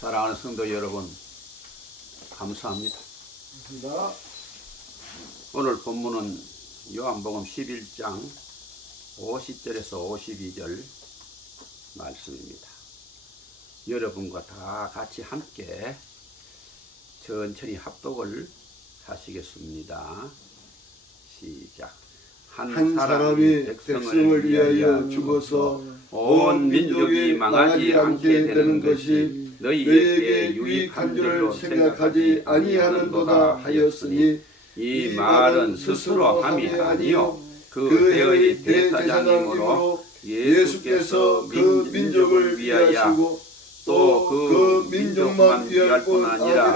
사랑하는 성도 여러분, 감사합니다. 감사합니다. 오늘 본문은 요한복음 11장 50절에서 52절 말씀입니다. 여러분과 다 같이 함께 천천히 합독을 하시겠습니다. 시작. 한 사람이 백성을 위하여 죽어서 온 민족이 망하지 않게 되는 것이 너희에게 유익한 줄 생각하지 아니하는도다 하였으니 이 말은 스스로 함이 아니요 그의 대제사장이므로 예수께서 그 민족을 위하시고 또 그 민족만 위할 뿐 아니라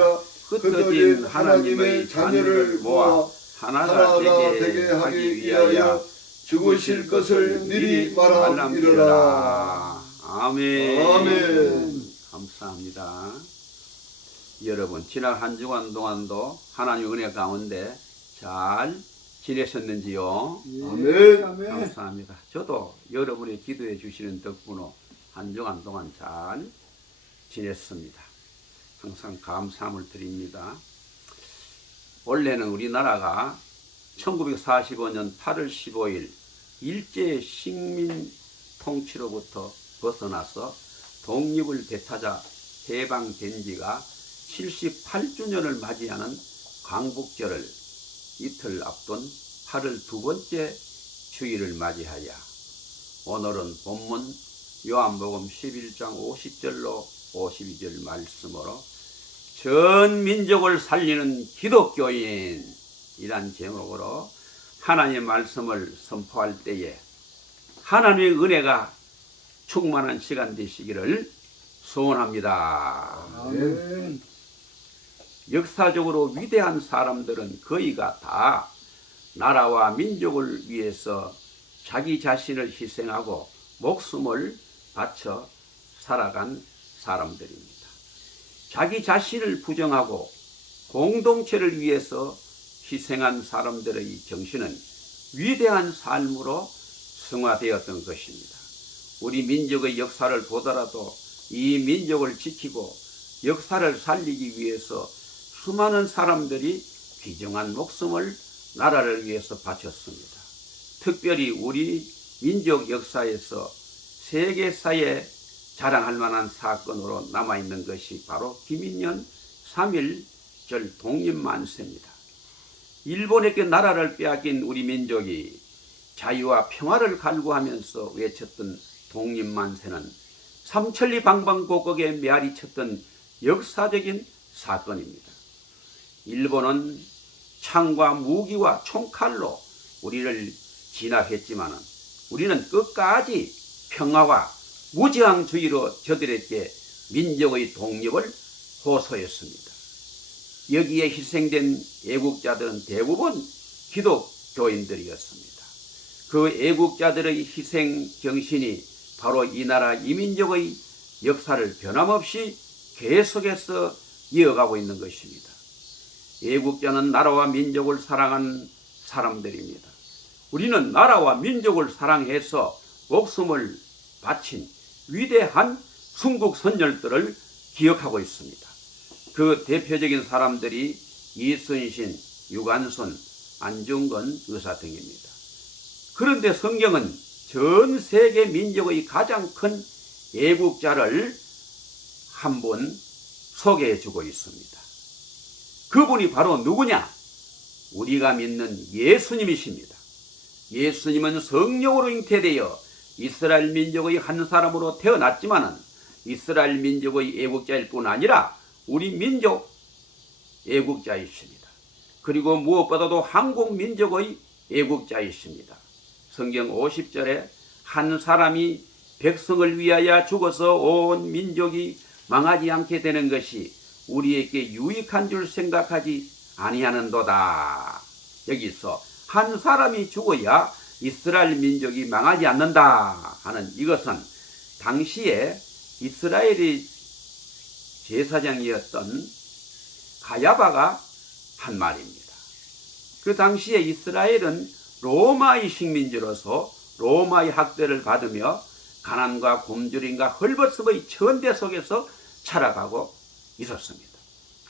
흩어진 하나님의 자녀를 모아 하나가 되게 하기 위하여 죽으실 것을 미리 말함이러라. 아멘. 아멘. 감사합니다. 여러분, 지난 한 주간 동안도 하나님의 은혜 가운데 잘 지내셨는지요? 아멘. 감사합니다. 저도 여러분이 기도해 주시는 덕분으로 한 주간 동안 잘 지냈습니다. 항상 감사함을 드립니다. 원래는 우리나라가 1945년 8월 15일 일제 식민 통치로부터 벗어나서 독립을 되찾아 해방된 지가 78주년을 맞이하는 광복절을 이틀 앞둔 8월 두 번째 주일을 맞이하여 오늘은 본문 요한복음 11장 50절로 52절 말씀으로 전 민족을 살리는 기독교인이란 제목으로 하나님의 말씀을 선포할 때에 하나님의 은혜가 충만한 시간 되시기를 소원합니다. 아멘. 역사적으로 위대한 사람들은 거의가 다 나라와 민족을 위해서 자기 자신을 희생하고 목숨을 바쳐 살아간 사람들입니다. 자기 자신을 부정하고 공동체를 위해서 희생한 사람들의 정신은 위대한 삶으로 승화되었던 것입니다. 우리 민족의 역사를 보더라도 이 민족을 지키고 역사를 살리기 위해서 수많은 사람들이 귀중한 목숨을 나라를 위해서 바쳤습니다. 특별히 우리 민족 역사에서 세계사에 자랑할 만한 사건으로 남아있는 것이 바로 김인년 3.1절 독립만세입니다. 일본에게 나라를 빼앗긴 우리 민족이 자유와 평화를 갈구하면서 외쳤던 독립만세는 삼천리 방방곡곡에 메아리 쳤던 역사적인 사건입니다. 일본은 창과 무기와 총칼로 우리를 진압했지만 우리는 끝까지 평화와 무지항주의로 저들에게 민족의 독립을 호소했습니다. 여기에 희생된 애국자들은 대부분 기독교인들이었습니다. 그 애국자들의 희생 정신이 바로 이 나라 이민족의 역사를 변함없이 계속해서 이어가고 있는 것입니다. 애국자는 나라와 민족을 사랑한 사람들입니다. 우리는 나라와 민족을 사랑해서 목숨을 바친 위대한 순국 선열들을 기억하고 있습니다. 그 대표적인 사람들이 이순신, 유관순, 안중근 의사 등입니다. 그런데 성경은 전 세계 민족의 가장 큰 애국자를 한 분 소개해 주고 있습니다. 그분이 바로 누구냐? 우리가 믿는 예수님이십니다. 예수님은 성령으로 잉태되어 이스라엘 민족의 한 사람으로 태어났지만 이스라엘 민족의 애국자일 뿐 아니라 우리 민족 애국자이십니다. 그리고 무엇보다도 한국 민족의 애국자이십니다. 성경 50절에 한 사람이 백성을 위하여 죽어서 온 민족이 망하지 않게 되는 것이 우리에게 유익한 줄 생각하지 아니하는도다. 여기서 한 사람이 죽어야 이스라엘 민족이 망하지 않는다 하는 이것은 당시에 이스라엘의 제사장이었던 가야바가 한 말입니다. 그 당시에 이스라엘은 로마의 식민지로서 로마의 학대를 받으며 가난과 굶주림과 헐벗음의 천대 속에서 살아가고 있었습니다.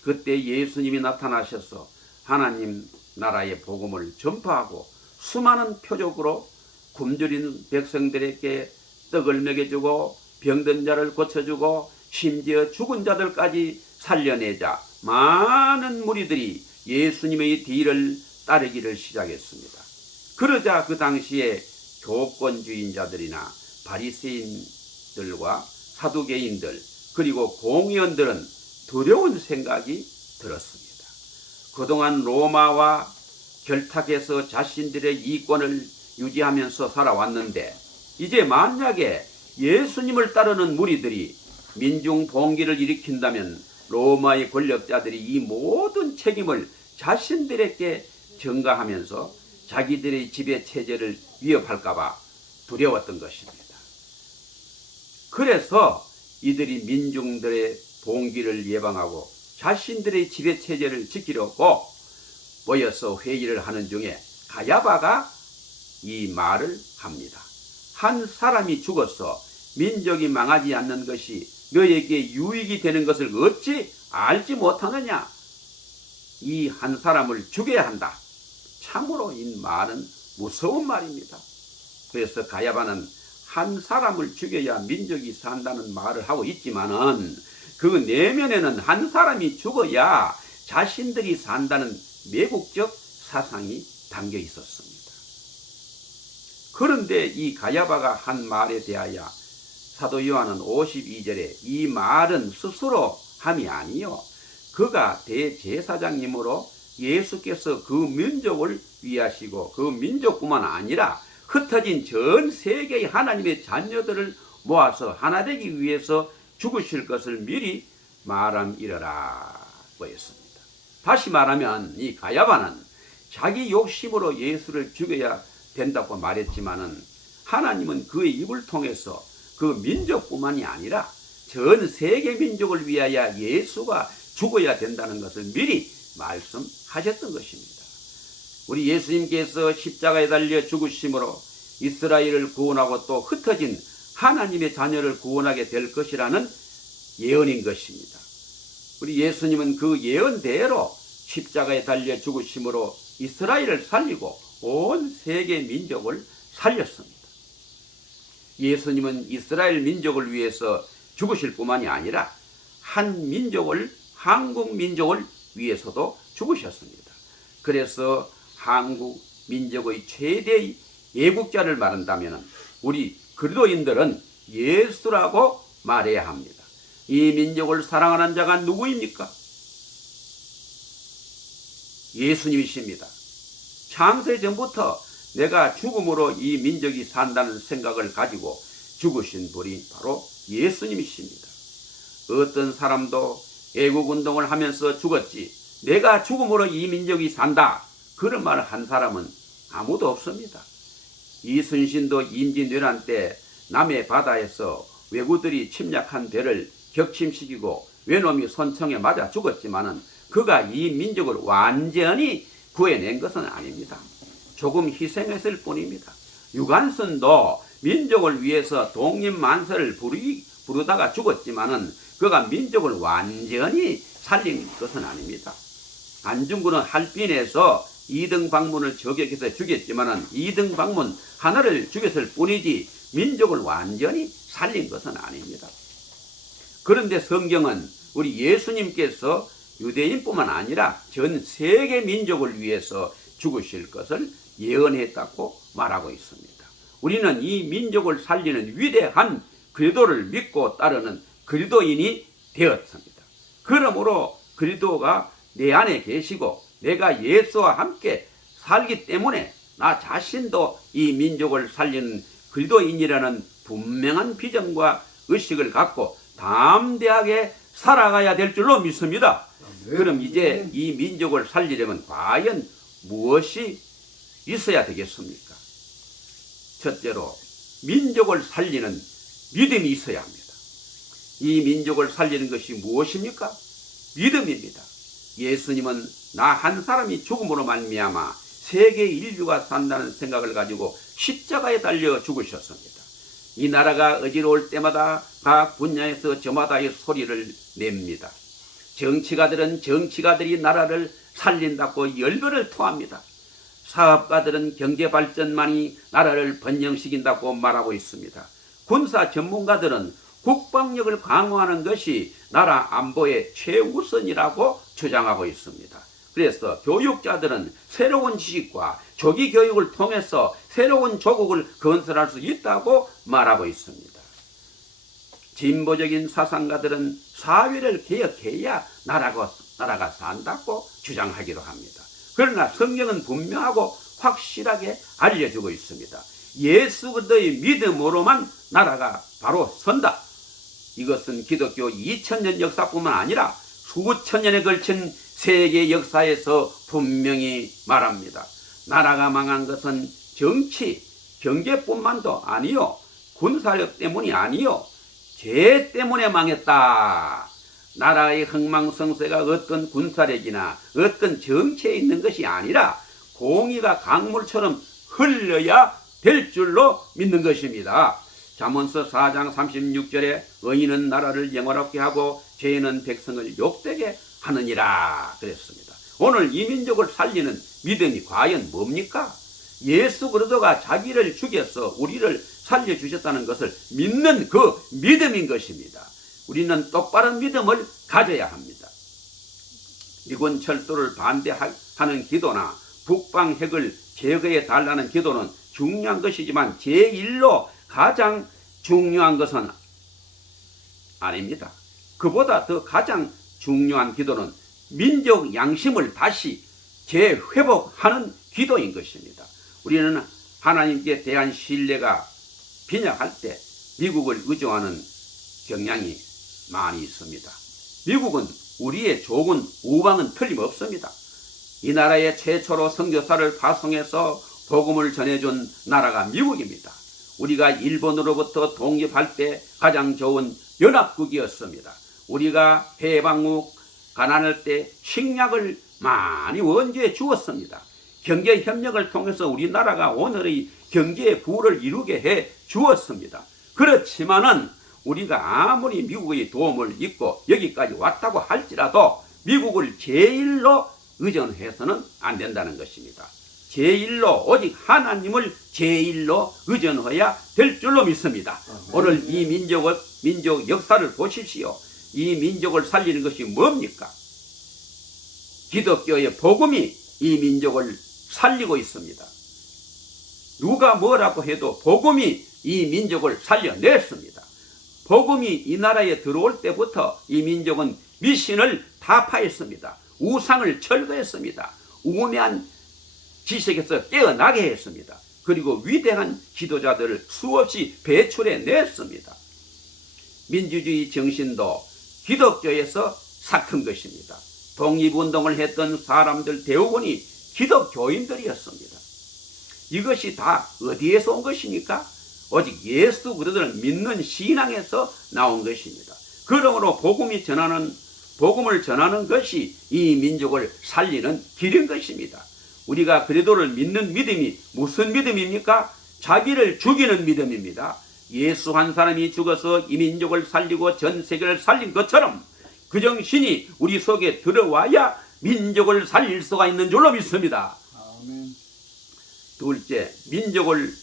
그때 예수님이 나타나셔서 하나님 나라의 복음을 전파하고 수많은 표적으로 굶주린 백성들에게 떡을 먹여주고 병든 자를 고쳐주고 심지어 죽은 자들까지 살려내자 많은 무리들이 예수님의 뒤를 따르기를 시작했습니다. 그러자 그 당시에 교권주의자들이나 바리새인들과 사두개인들 그리고 공의원들은 두려운 생각이 들었습니다. 그동안 로마와 결탁해서 자신들의 이권을 유지하면서 살아왔는데 이제 만약에 예수님을 따르는 무리들이 민중 봉기를 일으킨다면 로마의 권력자들이 이 모든 책임을 자신들에게 전가하면서 자기들의 지배 체제를 위협할까봐 두려웠던 것입니다. 그래서 이들이 민중들의 봉기를 예방하고 자신들의 지배 체제를 지키려고 모여서 회의를 하는 중에 가야바가 이 말을 합니다. 한 사람이 죽어서 민족이 망하지 않는 것이 너에게 유익이 되는 것을 어찌 알지 못하느냐? 이 한 사람을 죽여야 한다. 참으로 이 말은 무서운 말입니다. 그래서 가야바는 한 사람을 죽여야 민족이 산다는 말을 하고 있지만은 그 내면에는 한 사람이 죽어야 자신들이 산다는 매국적 사상이 담겨 있었습니다. 그런데 이 가야바가 한 말에 대하여 사도 요한은 52절에 이 말은 스스로 함이 아니요 그가 대제사장님으로 예수께서 그 민족을 위하시고 그 민족뿐만 아니라 흩어진 전 세계의 하나님의 자녀들을 모아서 하나 되기 위해서 죽으실 것을 미리 말함이러라 보였습니다. 다시 말하면 이 가야바는 자기 욕심으로 예수를 죽여야 된다고 말했지만은 하나님은 그의 입을 통해서 그 민족뿐만이 아니라 전 세계 민족을 위하여 예수가 죽어야 된다는 것을 미리 말씀하셨던 것입니다. 우리 예수님께서 십자가에 달려 죽으심으로 이스라엘을 구원하고 또 흩어진 하나님의 자녀를 구원하게 될 것이라는 예언인 것입니다. 우리 예수님은 그 예언대로 십자가에 달려 죽으심으로 이스라엘을 살리고 온 세계 민족을 살렸습니다. 예수님은 이스라엘 민족을 위해서 죽으실 뿐만이 아니라 한 민족을 한국 민족을 위해서도 죽으셨습니다. 그래서 한국 민족의 최대의 애국자를 말한다면 우리 그리스도인들은 예수라고 말해야 합니다. 이 민족을 사랑하는 자가 누구입니까? 예수님이십니다. 창세 전부터 내가 죽음으로 이 민족이 산다는 생각을 가지고 죽으신 분이 바로 예수님이십니다. 어떤 사람도 애국운동을 하면서 죽었지 내가 죽음으로 이 민족이 산다 그런 말을 한 사람은 아무도 없습니다. 이순신도 임진왜란 때 남해 바다에서 왜구들이 침략한 배를 격침시키고 외놈이 손총에 맞아 죽었지만은 그가 이 민족을 완전히 구해낸 것은 아닙니다. 조금 희생했을 뿐입니다. 유관순도 민족을 위해서 독립만세를 부르다가 죽었지만은 그가 민족을 완전히 살린 것은 아닙니다. 안중근은 할빈에서 이등박문을 저격해서 죽였지만은 이등박문 하나를 죽였을 뿐이지 민족을 완전히 살린 것은 아닙니다. 그런데 성경은 우리 예수님께서 유대인뿐만 아니라 전 세계 민족을 위해서 죽으실 것을 예언했다고 말하고 있습니다. 우리는 이 민족을 살리는 위대한 그리스도를 믿고 따르는 그리스도인이 되었습니다. 그러므로 그리스도가 내 안에 계시고 내가 예수와 함께 살기 때문에 나 자신도 이 민족을 살리는 그리스도인이라는 분명한 비전과 의식을 갖고 담대하게 살아가야 될 줄로 믿습니다. 그럼 이제 이 민족을 살리려면 과연 무엇이 있어야 되겠습니까? 첫째로 민족을 살리는 믿음이 있어야 합니다. 이 민족을 살리는 것이 무엇입니까? 믿음입니다. 예수님은 나 한 사람이 죽음으로 말미암아 세계 인류가 산다는 생각을 가지고 십자가에 달려 죽으셨습니다. 이 나라가 어지러울 때마다 각 분야에서 저마다의 소리를 냅니다. 정치가들은 정치가들이 나라를 살린다고 열변을 토합니다. 사업가들은 경제발전만이 나라를 번영시킨다고 말하고 있습니다. 군사 전문가들은 국방력을 강화하는 것이 나라 안보의 최우선이라고 주장하고 있습니다. 그래서 교육자들은 새로운 지식과 조기 교육을 통해서 새로운 조국을 건설할 수 있다고 말하고 있습니다. 진보적인 사상가들은 사회를 개혁해야 나라가 산다고 주장하기도 합니다. 그러나 성경은 분명하고 확실하게 알려주고 있습니다. 예수 그리스도의 믿음으로만 나라가 바로 선다. 이것은 기독교 2000년 역사뿐만 아니라 수천 년에 걸친 세계 역사에서 분명히 말합니다. 나라가 망한 것은 정치, 경제뿐만도 아니요, 군사력 때문이 아니요, 죄 때문에 망했다. 나라의 흥망성쇠가 어떤 군사력이나 어떤 정치에 있는 것이 아니라 공의가 강물처럼 흘러야 될 줄로 믿는 것입니다. 잠언서 4장 36절에 의인은 나라를 영화롭게 하고 죄인은 백성을 욕되게 하느니라 그랬습니다. 오늘 이 민족을 살리는 믿음이 과연 뭡니까? 예수 그리스도가 자기를 죽여서 우리를 살려주셨다는 것을 믿는 그 믿음인 것입니다. 우리는 똑바른 믿음을 가져야 합니다. 미군 철도를 반대하는 기도나 북방 핵을 제거해 달라는 기도는 중요한 것이지만 제1로 가장 중요한 것은 아닙니다. 그보다 더 가장 중요한 기도는 민족 양심을 다시 재회복하는 기도인 것입니다. 우리는 하나님께 대한 신뢰가 빈약할 때 미국을 의존하는 경향이 많이 있습니다. 미국은 우리의 조군 우방은 틀림없습니다. 이 나라에 최초로 선교사를 파송해서 복음을 전해준 나라가 미국입니다. 우리가 일본으로부터 독립할 때 가장 좋은 연합국이었습니다. 우리가 해방 후 가난할 때 식량을 많이 원조해 주었습니다. 경제협력을 통해서 우리나라가 오늘의 경제의 부를 이루게 해 주었습니다. 그렇지만은 우리가 아무리 미국의 도움을 입고 여기까지 왔다고 할지라도 미국을 제1로 의존해서는 안 된다는 것입니다. 제1로 오직 하나님을 제1로 의존해야 될 줄로 믿습니다. 오늘 이 민족 역사를 보십시오. 이 민족을 살리는 것이 뭡니까? 기독교의 복음이 이 민족을 살리고 있습니다. 누가 뭐라고 해도 복음이 이 민족을 살려냈습니다. 복음이 이 나라에 들어올 때부터 이 민족은 미신을 타파했습니다. 우상을 철거했습니다. 우매한 지식에서 깨어나게 했습니다. 그리고 위대한 지도자들을 수없이 배출해냈습니다. 민주주의 정신도 기독교에서 삭힌 것입니다. 독립운동을 했던 사람들 대부분이 기독교인들이었습니다. 이것이 다 어디에서 온 것입니까? 오직 예수 그리스도를 믿는 신앙에서 나온 것입니다. 그러므로 복음을 전하는 것이 이 민족을 살리는 길인 것입니다. 우리가 그리스도를 믿는 믿음이 무슨 믿음입니까? 자기를 죽이는 믿음입니다. 예수 한 사람이 죽어서 이 민족을 살리고 전 세계를 살린 것처럼 그 정신이 우리 속에 들어와야 민족을 살릴 수가 있는 줄로 믿습니다. 아멘. 둘째, 민족을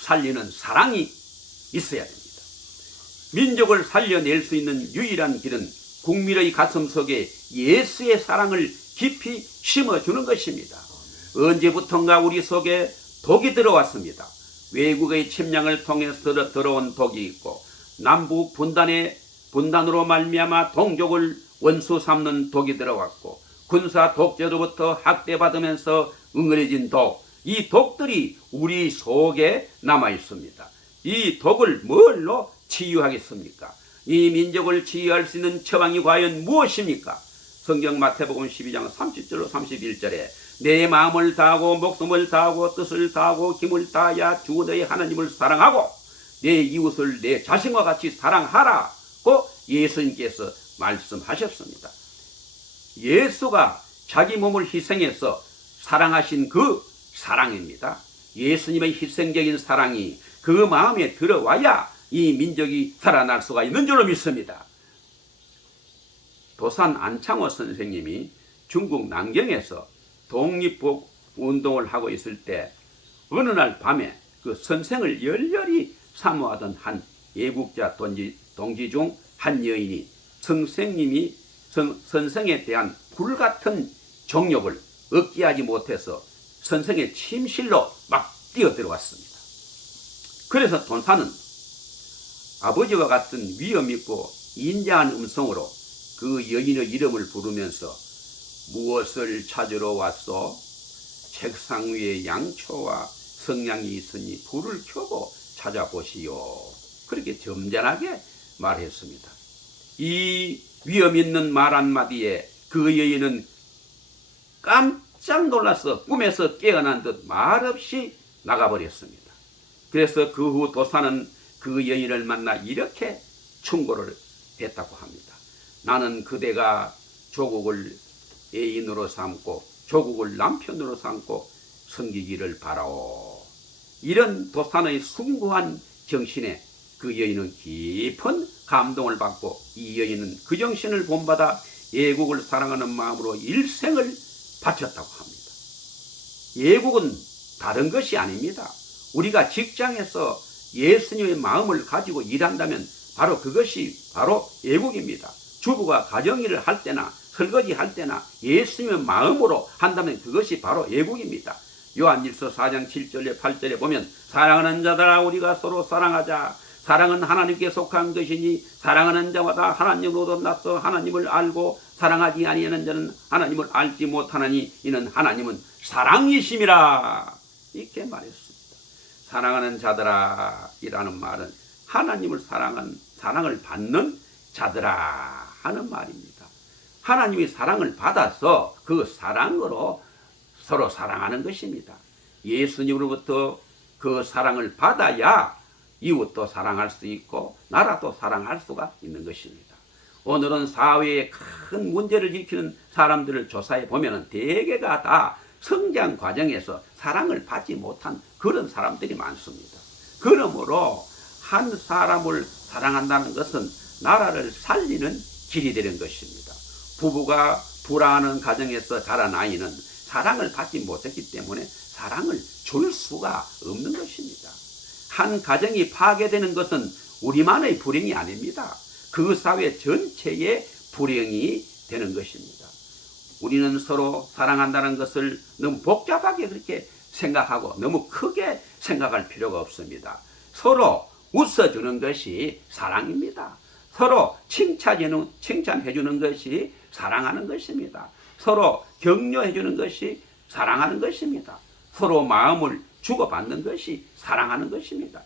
살리는 사랑이 있어야 됩니다. 민족을 살려낼 수 있는 유일한 길은 국민의 가슴 속에 예수의 사랑을 깊이 심어주는 것입니다. 언제부턴가 우리 속에 독이 들어왔습니다. 외국의 침략을 통해서 들어온 독이 있고 남북 분단으로 말미암아 동족을 원수 삼는 독이 들어왔고 군사 독재로부터 학대받으면서 응어리진 독, 이 독들이 우리 속에 남아 있습니다. 이 독을 뭘로 치유하겠습니까? 이 민족을 치유할 수 있는 처방이 과연 무엇입니까? 성경 마태복음 12장 30절로 31절에 내 마음을 다하고 목숨을 다하고 뜻을 다하고 힘을 다하여 주 너의 하나님을 사랑하고 내 이웃을 내 자신과 같이 사랑하라고 예수님께서 말씀하셨습니다. 예수가 자기 몸을 희생해서 사랑하신 그 사랑입니다. 예수님의 희생적인 사랑이 그 마음에 들어와야 이 민족이 살아날 수가 있는 줄로 믿습니다. 도산 안창호 선생님이 중국 난경에서 독립복 운동을 하고 있을 때 어느 날 밤에 그 선생을 열렬히 사모하던 한 애국자 동지 중 한 여인이 선생에 대한 불같은 정욕을 억제하지 못해서 선생의 침실로 막 뛰어들어왔습니다. 그래서 도산은 아버지와 같은 위엄 있고 인자한 음성으로 그 여인의 이름을 부르면서 무엇을 찾으러 왔소? 책상 위에 양초와 성냥이 있으니 불을 켜고 찾아보시오. 그렇게 점잖하게 말했습니다. 이 위엄 있는 말 한마디에 그 여인은 깜짝 놀라서 꿈에서 깨어난 듯 말없이 나가버렸습니다. 그래서 그 후 도사는 그 여인을 만나 이렇게 충고를 했다고 합니다. 나는 그대가 조국을 애인으로 삼고 조국을 남편으로 삼고 섬기기를 바라오. 이런 도산의 숭고한 정신에 그 여인은 깊은 감동을 받고 이 여인은 그 정신을 본받아 애국을 사랑하는 마음으로 일생을 바쳤다고 합니다. 애국은 다른 것이 아닙니다. 우리가 직장에서 예수님의 마음을 가지고 일한다면 바로 그것이 바로 애국입니다. 주부가 가정일을 할 때나 설거지 할 때나 예수님의 마음으로 한다면 그것이 바로 애국입니다. 요한일서 4장 7절에 8절에 보면 사랑하는 자들아 우리가 서로 사랑하자. 사랑은 하나님께 속한 것이니 사랑하는 자마다 하나님으로부터 나서 하나님을 알고 사랑하지 아니하는 자는 하나님을 알지 못하나니 이는 하나님은 사랑이심이라. 이렇게 말했습니다. 사랑하는 자들아 이라는 말은 하나님을 사랑을 받는 자들아 하는 말입니다. 하나님의 사랑을 받아서 그 사랑으로 서로 사랑하는 것입니다. 예수님으로부터 그 사랑을 받아야 이웃도 사랑할 수 있고 나라도 사랑할 수가 있는 것입니다. 오늘은 사회에 큰 문제를 일으키는 사람들을 조사해 보면 대개가 다 성장 과정에서 사랑을 받지 못한 그런 사람들이 많습니다. 그러므로 한 사람을 사랑한다는 것은 나라를 살리는 길이 되는 것입니다. 부부가 불화하는 가정에서 자란 아이는 사랑을 받지 못했기 때문에 사랑을 줄 수가 없는 것입니다. 한 가정이 파괴되는 것은 우리만의 불행이 아닙니다. 그 사회 전체의 불행이 되는 것입니다. 우리는 서로 사랑한다는 것을 너무 복잡하게 그렇게 생각하고 너무 크게 생각할 필요가 없습니다. 서로 웃어주는 것이 사랑입니다. 서로 칭찬해주는 것이 사랑하는 것입니다. 서로 격려해주는 것이 사랑하는 것입니다. 서로 마음을 주고받는 것이 사랑하는 것입니다.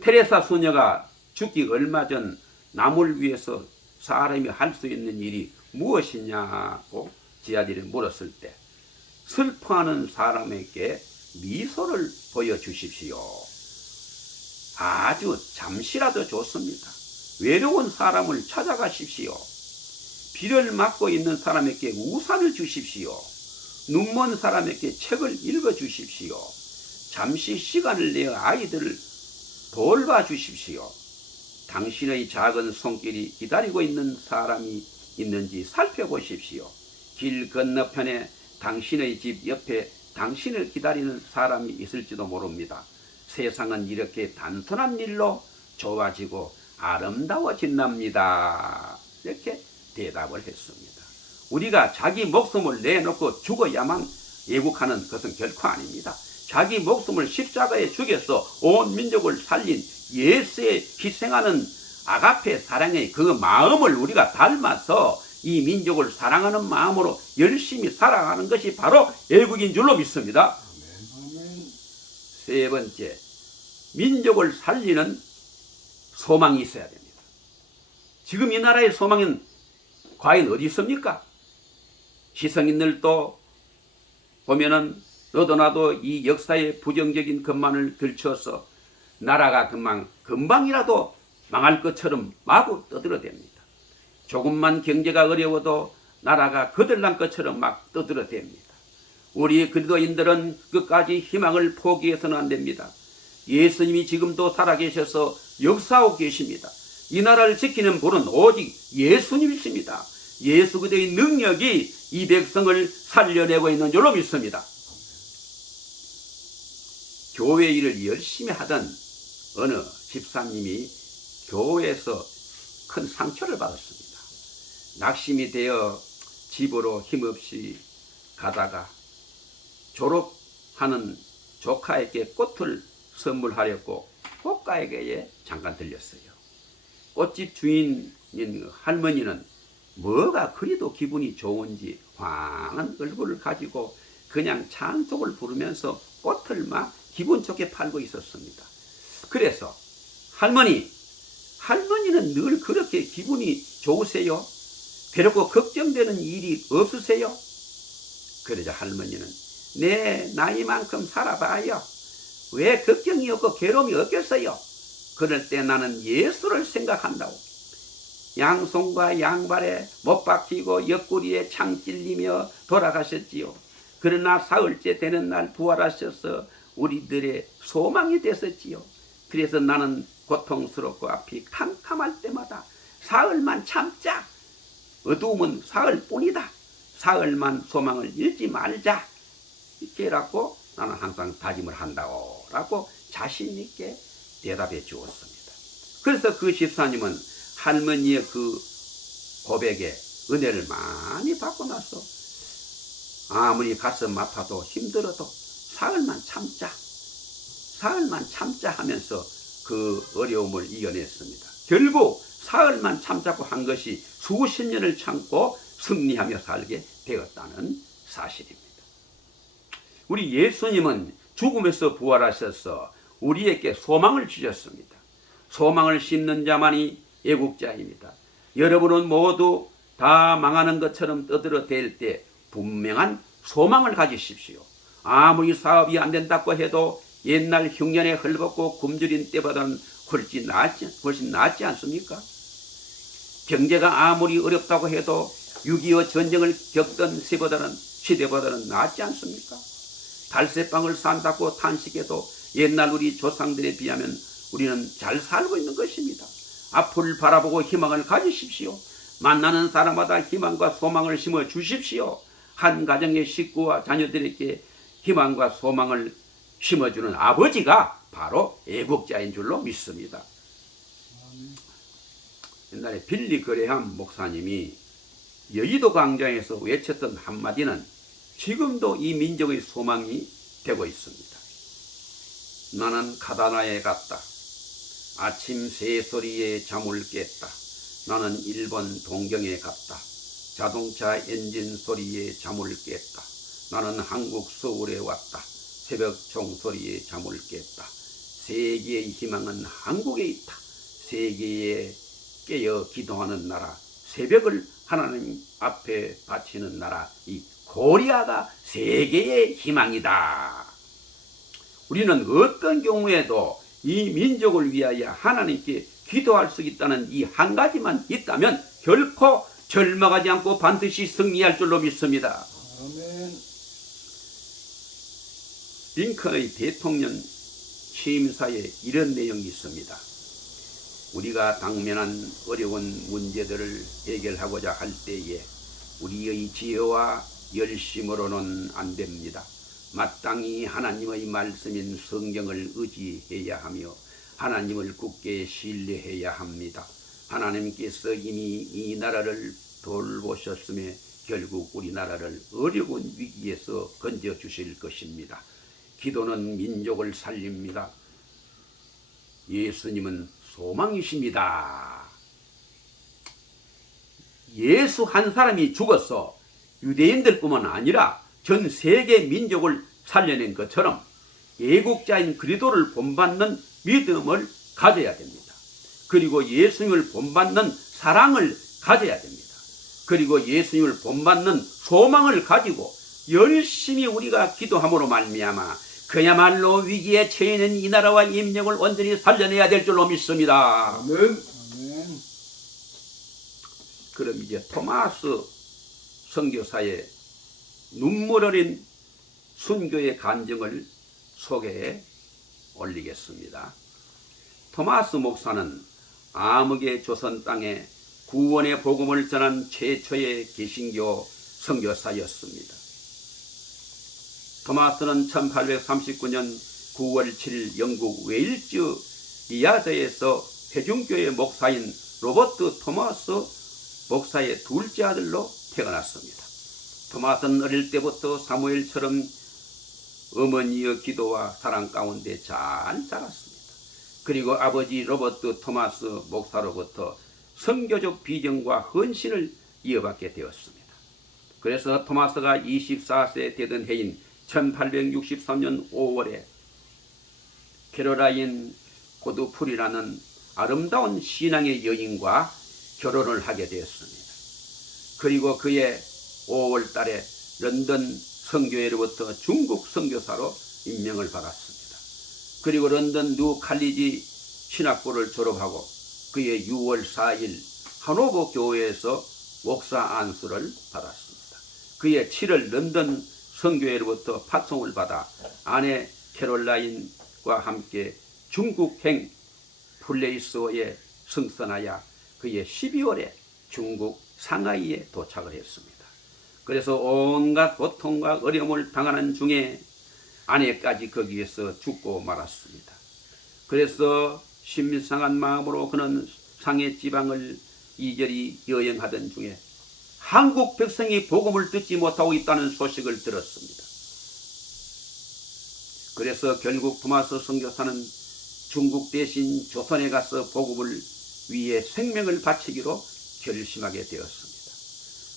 테레사 수녀가 죽기 얼마 전 남을 위해서 사람이 할 수 있는 일이 무엇이냐고 지하들이 물었을 때 슬퍼하는 사람에게 미소를 보여주십시오. 아주 잠시라도 좋습니다. 외로운 사람을 찾아가십시오. 비를 맞고 있는 사람에게 우산을 주십시오. 눈먼 사람에게 책을 읽어주십시오. 잠시 시간을 내어 아이들을 돌봐주십시오. 당신의 작은 손길이 기다리고 있는 사람이 있는지 살펴보십시오. 길 건너편에 당신의 집 옆에 당신을 기다리는 사람이 있을지도 모릅니다. 세상은 이렇게 단순한 일로 좋아지고 아름다워진답니다. 이렇게 대답을 했습니다. 우리가 자기 목숨을 내놓고 죽어야만 애국하는 것은 결코 아닙니다. 자기 목숨을 십자가에 죽여서 온 민족을 살린 예수의 희생하는 아가페 사랑의 그 마음을 우리가 닮아서 이 민족을 사랑하는 마음으로 열심히 살아가는 것이 바로 애국인 줄로 믿습니다. 세 번째, 민족을 살리는 소망이 있어야 됩니다. 지금 이 나라의 소망은 과연 어디 있습니까? 시성인들도 보면은 너도 나도 이 역사의 부정적인 것만을 들춰서 나라가 금방이라도 망할 것처럼 마구 떠들어댑니다. 조금만 경제가 어려워도 나라가 거들난 것처럼 막 떠들어댑니다. 우리 그리스도인들은 끝까지 희망을 포기해서는 안 됩니다. 예수님이 지금도 살아계셔서 역사하고 계십니다. 이 나라를 지키는 분은 오직 예수님이십니다. 예수 그리스도의 능력이 이 백성을 살려내고 있는 줄로 믿습니다. 교회 일을 열심히 하던 어느 집사님이 교회에서 큰 상처를 받았습니다. 낙심이 되어 집으로 힘없이 가다가 졸업하는 조카에게 꽃을 선물하려고 꽃가게에 잠깐 들렸어요. 꽃집 주인인 할머니는 뭐가 그리도 기분이 좋은지 환한 얼굴을 가지고 그냥 찬송을 부르면서 꽃을 막 기분 좋게 팔고 있었습니다. 그래서 할머니는 늘 그렇게 기분이 좋으세요? 괴롭고 걱정되는 일이 없으세요? 그러자 할머니는 내 나이만큼 살아봐요. 왜 걱정이 없고 괴로움이 없겠어요? 그럴 때 나는 예수를 생각한다고. 양손과 양발에 못 박히고 옆구리에 창 찔리며 돌아가셨지요. 그러나 사흘째 되는 날 부활하셔서 우리들의 소망이 됐었지요. 그래서 나는 고통스럽고 앞이 캄캄할 때마다 사흘만 참자. 어두움은 사흘뿐이다. 사흘만 소망을 잃지 말자. 이렇게라고 나는 항상 다짐을 한다고 라고 자신 있게 대답해 주었습니다. 그래서 그 집사님은 할머니의 그 고백에 은혜를 많이 받고 나서 아무리 가슴 아파도 힘들어도 사흘만 참자 하면서 그 어려움을 이겨냈습니다. 결국 사흘만 참자고 한 것이 수십 년을 참고 승리하며 살게 되었다는 사실입니다. 우리 예수님은 죽음에서 부활하셔서 우리에게 소망을 주셨습니다. 소망을 심는 자만이 애국자입니다. 여러분은 모두 다 망하는 것처럼 떠들어댈 때 분명한 소망을 가지십시오. 아무리 사업이 안 된다고 해도 옛날 흉년에 헐벗고 굶주린 때보다는 훨씬 낫지 않습니까? 경제가 아무리 어렵다고 해도 6.25 전쟁을 겪던 시대보다는 낫지 않습니까? 달새빵을 산다고 탄식해도 옛날 우리 조상들에 비하면 우리는 잘 살고 있는 것입니다. 앞을 바라보고 희망을 가지십시오. 만나는 사람마다 희망과 소망을 심어 주십시오. 한 가정의 식구와 자녀들에게 희망과 소망을 심어주는 아버지가 바로 애국자인 줄로 믿습니다. 옛날에 빌리 그레함 목사님이 여의도 광장에서 외쳤던 한마디는 지금도 이 민족의 소망이 되고 있습니다. 나는 가다나에 갔다. 아침 새소리에 잠을 깼다. 나는 일본 동경에 갔다. 자동차 엔진 소리에 잠을 깼다. 나는 한국 서울에 왔다. 새벽 종소리에 잠을 깼다. 세계의 희망은 한국에 있다. 세계에 깨어 기도하는 나라, 새벽을 하나님 앞에 바치는 나라, 이 코리아가 세계의 희망이다. 우리는 어떤 경우에도 이 민족을 위하여 하나님께 기도할 수 있다는 이 한 가지만 있다면 결코 절망하지 않고 반드시 승리할 줄로 믿습니다. 아멘. 링컨의 대통령 취임사에 이런 내용이 있습니다. 우리가 당면한 어려운 문제들을 해결하고자 할 때에 우리의 지혜와 열심으로는 안 됩니다. 마땅히 하나님의 말씀인 성경을 의지해야 하며 하나님을 굳게 신뢰해야 합니다. 하나님께서 이미 이 나라를 돌보셨음에 결국 우리나라를 어려운 위기에서 건져주실 것입니다. 기도는 민족을 살립니다. 예수님은 소망이십니다. 예수 한 사람이 죽어서 유대인들뿐만 아니라 전 세계 민족을 살려낸 것처럼 애국자인 그리스도를 본받는 믿음을 가져야 됩니다. 그리고 예수님을 본받는 사랑을 가져야 됩니다. 그리고 예수님을 본받는 소망을 가지고 열심히 우리가 기도함으로 말미암아 그야말로 위기에 처해 있는 이 나라와 인민을 온전히 살려내야 될 줄로 믿습니다. 아멘. 아멘. 그럼 이제 토마스 선교사의 눈물 어린 순교의 간증을 소개해 올리겠습니다. 토마스 목사는 암흑의 조선 땅에 구원의 복음을 전한 최초의 개신교 선교사였습니다. 토마스는 1839년 9월 7일 영국 웨일즈 리아드에서 회중교회 목사인 로버트 토마스 목사의 둘째 아들로 태어났습니다. 토마스는 어릴 때부터 사무엘처럼 어머니의 기도와 사랑 가운데 잘 자랐습니다. 그리고 아버지 로버트 토마스 목사로부터 선교적 비전과 헌신을 이어받게 되었습니다. 그래서 토마스가 24세 되던 해인 1863년 5월에 캐롤라인 고드풀이라는 아름다운 신앙의 여인과 결혼을 하게 되었습니다. 그리고 그의 5월 달에 런던 선교회로부터 중국 선교사로 임명을 받았습니다. 그리고 런던 뉴 칼리지 신학부를 졸업하고 그의 6월 4일 하노버 교회에서 목사 안수를 받았습니다. 그의 7월 런던 선교회로부터 파송을 받아 아내 캐롤라인과 함께 중국행 플레이스호에 승선하여 그의 12월에 중국 상하이에 도착을 했습니다. 그래서 온갖 고통과 어려움을 당하는 중에 아내까지 거기에서 죽고 말았습니다. 그래서 심상한 마음으로 그는 상해 지방을 이리저리 여행하던 중에 한국 백성이 복음을 듣지 못하고 있다는 소식을 들었습니다. 그래서 결국 토마스 선교사는 중국 대신 조선에 가서 복음을 위해 생명을 바치기로 결심하게 되었습니다.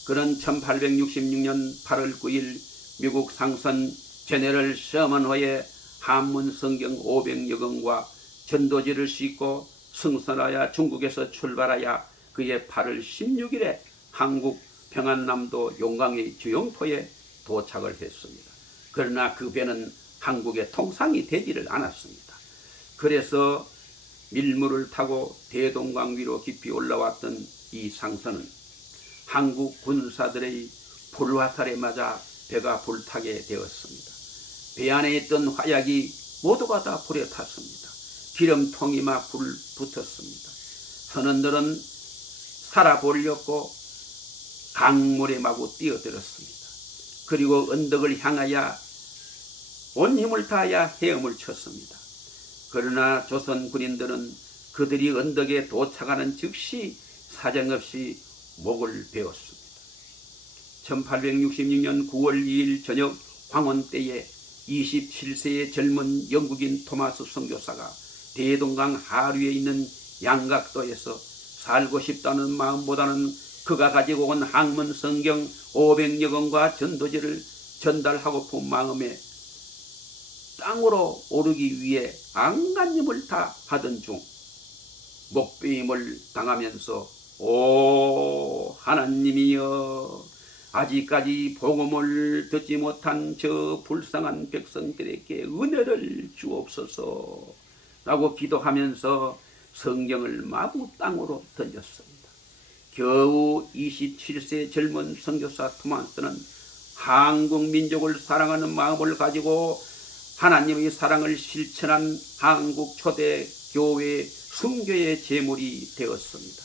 그는 1866년 8월 9일 미국 상선 제네럴 셔먼호의 한문 성경 500여 권과 전도지를 싣고 승선하여 중국에서 출발하여 그의 8월 16일에 한국 평안남도 용강의 주영포에 도착을 했습니다. 그러나 그 배는 한국에 통상이 되지를 않았습니다. 그래서 밀물을 타고 대동강 위로 깊이 올라왔던 이 상선은 한국 군사들의 불화살에 맞아 배가 불타게 되었습니다. 배 안에 있던 화약이 모두가 다 불에 탔습니다. 기름통이 막 불 붙었습니다. 선원들은 살아보려고 강물에 마구 뛰어들었습니다. 그리고 언덕을 향하여 온 힘을 다하여 헤엄을 쳤습니다. 그러나 조선 군인들은 그들이 언덕에 도착하는 즉시 사정없이 목을 베었습니다. 1866년 9월 2일 저녁 황혼 때에 27세의 젊은 영국인 토마스 선교사가 대동강 하류에 있는 양각도에서 살고 싶다는 마음보다는 그가 가지고 온 한문 성경 500여 권과 전도지를 전달하고픈 마음에 땅으로 오르기 위해 안간힘을 다 하던 중 목베임을 당하면서 오 하나님이여 아직까지 복음을 듣지 못한 저 불쌍한 백성들에게 은혜를 주옵소서 라고 기도하면서 성경을 마구 땅으로 던졌습니다. 겨우 27세 젊은 선교사 토마스는 한국 민족을 사랑하는 마음을 가지고 하나님의 사랑을 실천한 한국 초대 교회 순교의 제물이 되었습니다.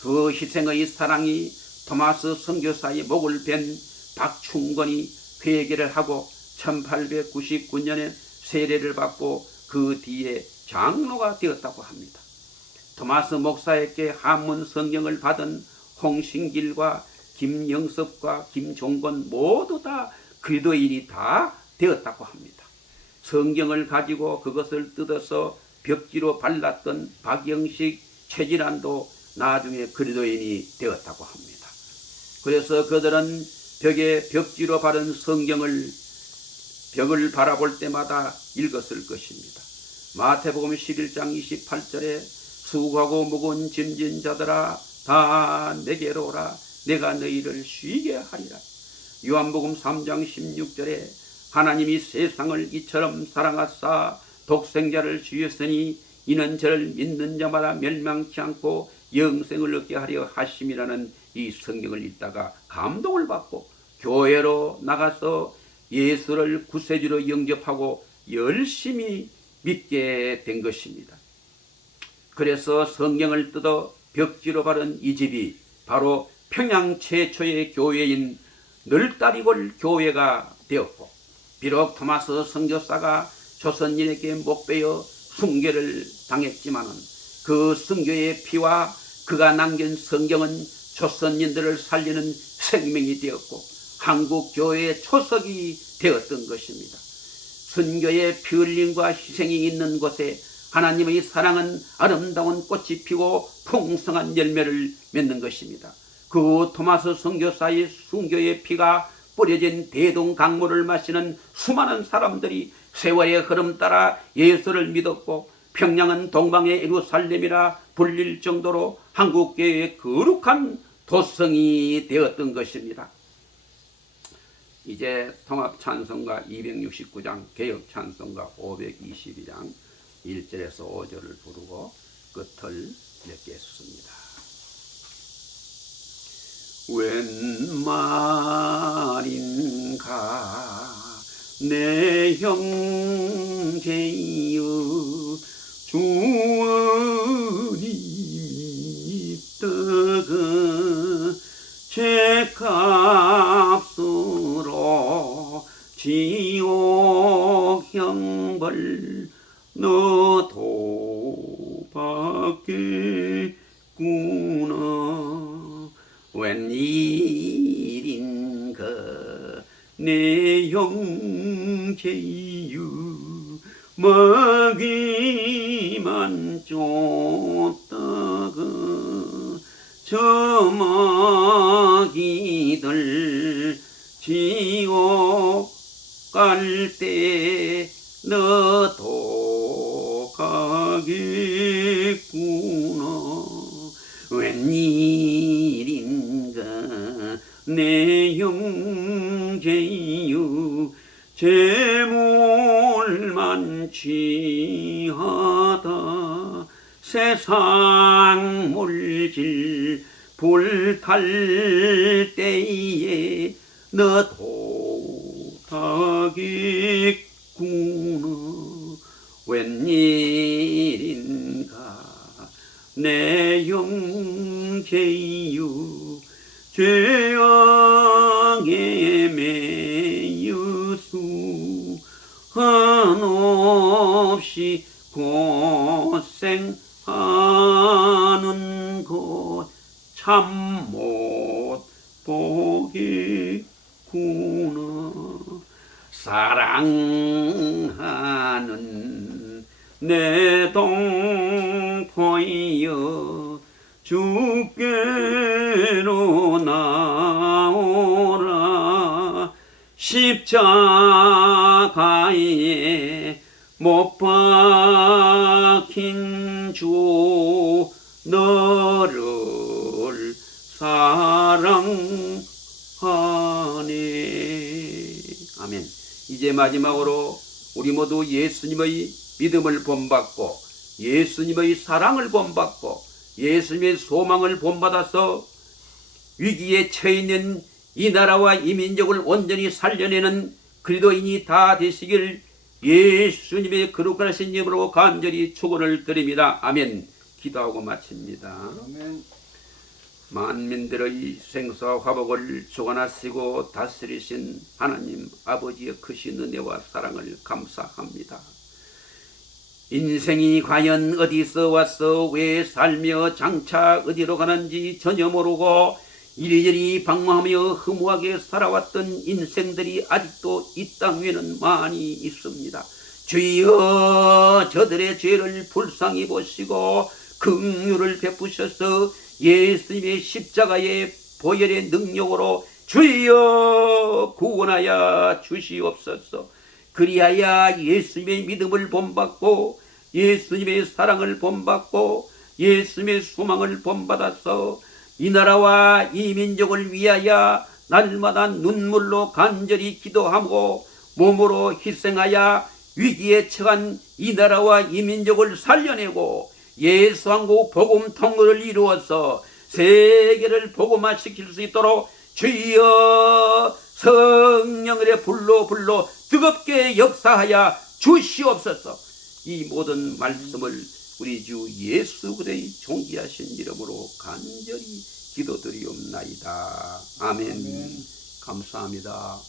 그 희생의 사랑이 토마스 선교사의 목을 벤 박충건이 회개를 하고 1899년에 세례를 받고 그 뒤에 장로가 되었다고 합니다. 토마스 목사에게 한문 성경을 받은 홍신길과 김영섭과 김종건 모두 다 그리스도인이 다 되었다고 합니다. 성경을 가지고 그것을 뜯어서 벽지로 발랐던 박영식, 최진환도 나중에 그리스도인이 되었다고 합니다. 그래서 그들은 벽에 벽지로 바른 성경을 벽을 바라볼 때마다 읽었을 것입니다. 마태복음 11장 28절에 수고하고 무거운 짐진 자들아 다 내게로 오라 내가 너희를 쉬게 하리라. 요한복음 3장 16절에 하나님이 세상을 이처럼 사랑하사 독생자를 주셨으니 이는 저를 믿는 자마다 멸망치 않고 영생을 얻게 하려 하심이라는 이 성경을 읽다가 감동을 받고 교회로 나가서 예수를 구세주로 영접하고 열심히 믿게 된 것입니다. 그래서 성경을 뜯어 벽지로 바른 이 집이 바로 평양 최초의 교회인 늘다리골 교회가 되었고, 비록 토마스 선교사가 조선인에게 목베어 순교를 당했지만은 그 순교의 피와 그가 남긴 성경은 조선인들을 살리는 생명이 되었고 한국 교회의 초석이 되었던 것입니다. 순교의 피 흘림과 희생이 있는 곳에 하나님의 사랑은 아름다운 꽃이 피고 풍성한 열매를 맺는 것입니다. 그 토마스 선교사의 순교의 피가 뿌려진 대동 강물을 마시는 수많은 사람들이 세월의 흐름 따라 예수를 믿었고, 평양은 동방의 예루살렘이라 불릴 정도로 한국교회의 거룩한 도성이 되었던 것입니다. 이제 통합찬송가 269장, 개혁찬송가 522장 1절에서 5절을 부르고 끝을 맺겠습니다. 웬 말인가 내 형제여, 주님이 떠그 죄값으로 지옥 형벌 너도 받겠구나. 웬일인가 내 형제여, 먹이만 쫓다가 저 먹이들 지옥 갈 때 너도 가겠구나. 웬일인가 내 형제여, 재물만 취하다 세상 물질 불탈 때에 너도 타겠구나. 웬일인가 내 형제여, 죄악에 매여수 한없이 고생하는 것 참 못 보겠구나. 사랑하는 내 동포여, 주께로 나오라. 십자가에 못 박힌 주 너를 사랑하네. 아멘. 이제 마지막으로 우리 모두 예수님의 믿음을 본받고 예수님의 사랑을 본받고 예수님의 소망을 본받아서 위기에 처해 있는 이 나라와 이 민족을 온전히 살려내는 그리스도인이 다 되시길 예수님의 거룩하신 이름으로 간절히 축원을 드립니다. 아멘. 기도하고 마칩니다. 아멘. 만민들의 생사와 화복을 주관하시고 다스리신 하나님 아버지의 크신 은혜와 사랑을 감사합니다. 인생이 과연 어디서 왔어 왜 살며 장차 어디로 가는지 전혀 모르고 이리저리 방황하며 허무하게 살아왔던 인생들이 아직도 이 땅 위에는 많이 있습니다. 주여, 저들의 죄를 불쌍히 보시고 긍휼을 베푸셔서 예수님의 십자가의 보혈의 능력으로 주여 구원하여 주시옵소서. 그리하여 예수님의 믿음을 본받고 예수님의 사랑을 본받고 예수님의 소망을 본받아서 이 나라와 이 민족을 위하여 날마다 눈물로 간절히 기도하고 몸으로 희생하여 위기에 처한 이 나라와 이 민족을 살려내고 예수왕국 복음 통로를 이루어서 세계를 복음화시킬 수 있도록 주여 성령의 불로 뜨겁게 역사하여 주시옵소서. 이 모든 말씀을 우리 주 예수 그리스도의 존귀하신 이름으로 간절히 기도드리옵나이다. 아멘. 아멘. 감사합니다.